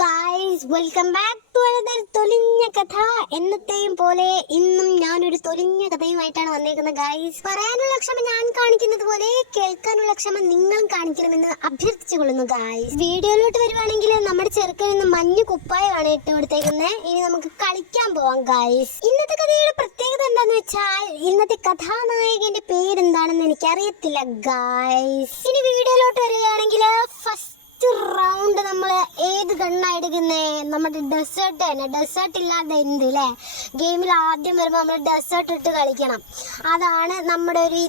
Guys, welcome back to another തൊലിഞ്ഞ കഥ. എന്നത്തെയും പോലെ ഇന്നും ഞാനൊരു തൊലിഞ്ഞ കഥയുമായിട്ടാണ് വന്നേക്കുന്നത് ഗായ്സ്. പറയാനുള്ള ക്ഷമ ഞാൻ കാണിക്കുന്നത് പോലെ കേൾക്കാനുള്ള ക്ഷമ നിങ്ങളും കാണിക്കണമെന്ന് അഭ്യർത്ഥിച്ചുകൊള്ളുന്നു ഗായ്സ്. വീഡിയോയിലോട്ട് വരുവാണെങ്കിൽ നമ്മുടെ ചെറുക്കൻ ഇന്ന് മഞ്ഞ കുപ്പായമാണ് ഇട്ട് കൊടുത്തേക്കുന്നത്. ഇനി നമുക്ക് കളിക്കാൻ പോവാം ഗായ്സ്. ഇന്നത്തെ കഥയുടെ പ്രത്യേകത എന്താന്ന് വെച്ചാൽ ഇന്നത്തെ കഥാനായകന്റെ പേരെന്താണെന്ന് എനിക്കറിയത്തില്ല ഗായ്സ്. ഇനി വീഡിയോയിലോട്ട് വരികയാണെങ്കിൽ ഫസ്റ്റ് റൗണ്ട് നമ്മൾ ഏത് ഗണ്ണാ എടുക്കുന്നേ? നമ്മുടെ ഡെസേർട്ട് തന്നെ. ഡെസേർട്ട് ഇല്ലാതെ എന്ത് അല്ലേ? ഗെയിമിൽ ആദ്യം വരുമ്പോൾ നമ്മൾ ഡെസേർട്ട് ഇട്ട് കളിക്കണം. അതാണ് നമ്മുടെ ഒരു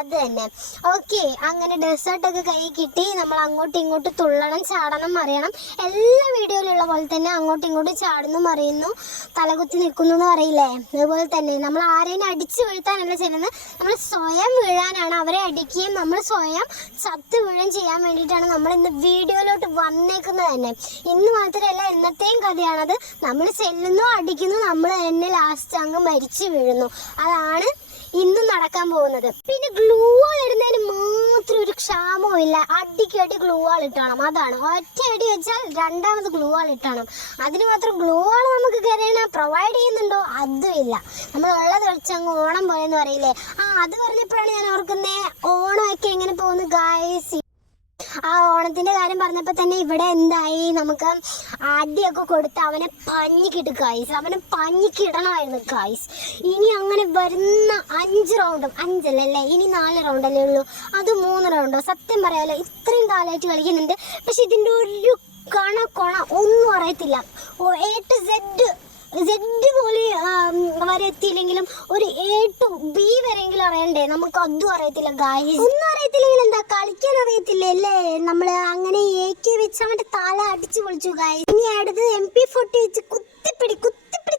അത് തന്നെ. ഓക്കെ, അങ്ങനെ ഡെസേർട്ടൊക്കെ കൈ കിട്ടി നമ്മൾ അങ്ങോട്ടും ഇങ്ങോട്ടും തുള്ളണം, ചാടണം, അറിയണം. എല്ലാ വീഡിയോയിലുള്ള പോലെ തന്നെ അങ്ങോട്ടും ഇങ്ങോട്ടും ചാടുന്നു, അറിയുന്നു, തലകുത്തി നിൽക്കുന്നു എന്ന് പറയില്ലേ? അതുപോലെ തന്നെ നമ്മൾ ആരെയും അടിച്ചു വീഴ്ത്താനല്ല ചെയ്യുന്നത്, നമ്മൾ സ്വയം വീഴാനാണ്. അവരെ അടിക്കുകയും നമ്മൾ സ്വയം ചത്ത് വീഴുകയും ചെയ്യാൻ വേണ്ടിയിട്ടാണ് നമ്മൾ ഇന്ന് വീഡിയോയിലോട്ട് വന്നേക്കുന്നത് തന്നെ. ഇന്ന് മാത്രമല്ല, എന്നത്തെയും കഥയാണത്. നമ്മൾ ചെല്ലുന്നു, അടിക്കുന്നു, നമ്മൾ തന്നെ ലാസ്റ്റ് അങ്ങ് മരിച്ചു വീഴുന്നു. അതാണ് ഇന്നും നടക്കാൻ പോകുന്നത്. പിന്നെ ഗ്ലൂ വാൾ ഇടുന്നതിന് മാത്രം ഒരു ക്ഷാമവും ഇല്ല. അടിക്കടി ഗ്ലൂ വാൾ ഇട്ടണം. അതാണ് ഒറ്റ അടി വെച്ചാൽ രണ്ടാമത് ഗ്ലൂ വാൾ ഇട്ടണം. അതിന് മാത്രം ഗ്ലൂ വാൾ നമുക്ക് കരയണ പ്രൊവൈഡ് ചെയ്യുന്നുണ്ടോ? അതും ഇല്ല. നമ്മൾ ഉള്ളത് വെച്ചങ്ങ് ഓണം പോയെന്ന് പറയില്ലേ? അത് പറഞ്ഞപ്പോഴാണ് ഞാൻ ഓർക്കുന്നേ, ഓണമൊക്കെ എങ്ങനെ പോകുന്നു ഗായ്സ്. ആ ഓണത്തിന്റെ കാര്യം പറഞ്ഞപ്പോൾ തന്നെ ഇവിടെ എന്തായി, നമുക്ക് അടിയൊക്കെ കൊടുത്ത് അവനെ പഞ്ഞിക്കിട്ട് ഗായ്സ്. അവനെ പഞ്ഞിക്കിടണമായിരുന്നു ഗായ്സ്. ഇനി അങ്ങനെ വരുന്ന 5 റൗണ്ടും, 5 ഇനി 4 റൗണ്ടല്ലേ ഉള്ളൂ, അത് 3 റൗണ്ടോ? സത്യം പറയാലോ, ഇത്രയും കാലമായിട്ട് കളിക്കുന്നുണ്ട്, പക്ഷെ ഇതിൻ്റെ ഒരു കൊണ ഒന്നും അറിയത്തില്ല. A to Z പോലും വരെ എത്തിയില്ലെങ്കിലും ഒരു A to B വരെയെങ്കിലും അറിയണ്ടേ? നമുക്ക് അതും അറിയത്തില്ല ഗായ്സ്. ഒന്നും അറിയത്തില്ലെങ്കിൽ എന്താ, കളിക്കാൻ അറിയത്തില്ലേ അല്ലേ? നമ്മള് അങ്ങനെ AK വെച്ച് അവന്റെ തല അടിച്ചു പൊളിച്ചു ഗായ്സ്. ഇനി അടുത്ത് MP40 വെച്ച് കുത്തിപ്പിടിച്ച്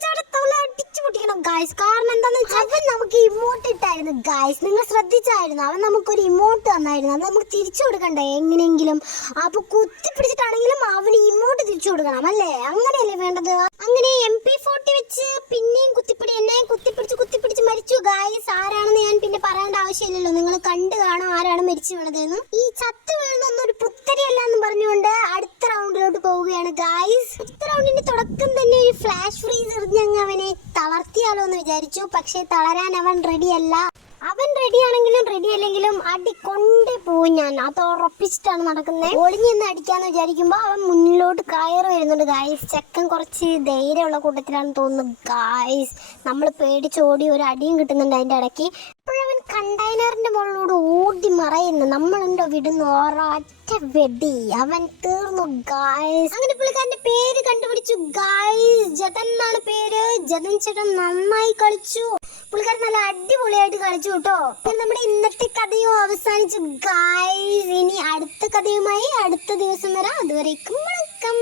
അവന്റെ തല അടിച്ചു പൊട്ടിക്കണം ഗായ്സ്. കാരണം എന്താന്ന് വെച്ചാൽ അവൻ നമുക്ക് ഇമോട്ട് ഇട്ടായിരുന്നു ഗായ്സ്. നിങ്ങൾ ശ്രദ്ധിച്ചായിരുന്നു? അവൻ നമുക്കൊരു ഇമോട്ട് തന്നായിരുന്നു. അത് നമുക്ക് തിരിച്ചു കൊടുക്കണ്ടേ എങ്ങനെയെങ്കിലും? അപ്പൊ കുത്തിപ്പിടിച്ചിട്ടാണെങ്കിലും അവന് ഇമോട്ട് തിരിച്ചു കൊടുക്കണം അല്ലേ? അങ്ങനെയല്ലേ വേണ്ടത്? അങ്ങനെ MP40 വെച്ച് പിന്നെയും കുത്തിപ്പിടിച്ച് മരിച്ചു ഗായ്സ്. ആരാണെന്ന് ഞാൻ പിന്നെ പറയേണ്ട ആവശ്യമില്ലല്ലോ, നിങ്ങൾ കണ്ടു കാണാം ആരാണ് മരിച്ചു വീണതെന്ന്. ഈ ചത്ത് വീഴുന്നൊന്നും ഒരു പുത്തരിയല്ല എന്ന് പറഞ്ഞുകൊണ്ട് അടുത്ത റൗണ്ടിലോട്ട് പോവുകയാണ് ഗായ്സ്. അടുത്ത റൗണ്ടിന്റെ തുടക്കം തന്നെ ഒരു ഫ്ലാഷ് ഫ്രീസ് എറിഞ്ഞങ്ങ് അവനെ തളർത്തിയാലോ എന്ന് വിചാരിച്ചു. പക്ഷെ തളരാൻ അവൻ റെഡിയല്ല. അവൻ റെഡിയാണെങ്കിലും റെഡി അല്ലെങ്കിലും അടി കൊണ്ടേ പോവും ഞാൻ. അത് ഉറപ്പിച്ചിട്ടാണ് നടക്കുന്നത്. ഒളിഞ്ഞെന്ന് അടിക്കാന്ന് വിചാരിക്കുമ്പോൾ അവൻ മുന്നിലോട്ട് കയറി വരുന്നുണ്ട് ഗായ്സ്. ചെക്കൻ കുറച്ച് ധൈര്യമുള്ള കൂട്ടത്തിലാണെന്ന് തോന്നുന്നു ഗായ്സ്. നമ്മൾ പേടിച്ചോടി ഒരു അടിയും കിട്ടുന്നുണ്ട് അതിൻ്റെ ഇടയ്ക്ക്. ഇപ്പോഴവൻ കണ്ടെയ്നറിന്റെ മുകളിലൂടെ ഓടി മറയുന്നു. നമ്മളുണ്ടോ വിടുന്നു? ഒരൊറ്റ വെടി, അവൻ തീർന്നു ഗായ്സ്. അങ്ങനെ പുള്ളിക്കാരന്റെ പേര് കണ്ടുപിടിച്ചു ഗായ്സ്. ജതൻ എന്നാണ് പേര്. ജതൻ ചേട്ടൻ നന്നായി കളിച്ചു. പുള്ളിക്കാരൻ നല്ല അടിപൊളിയായിട്ട് കളിച്ചു കേട്ടോ. നമ്മുടെ ഇന്നത്തെ കഥയും അവസാനിച്ചു ഗായ്സ്. ഇനി അടുത്ത കഥയുമായി അടുത്ത ദിവസം വരാം. അതുവരേക്കും വണക്കം.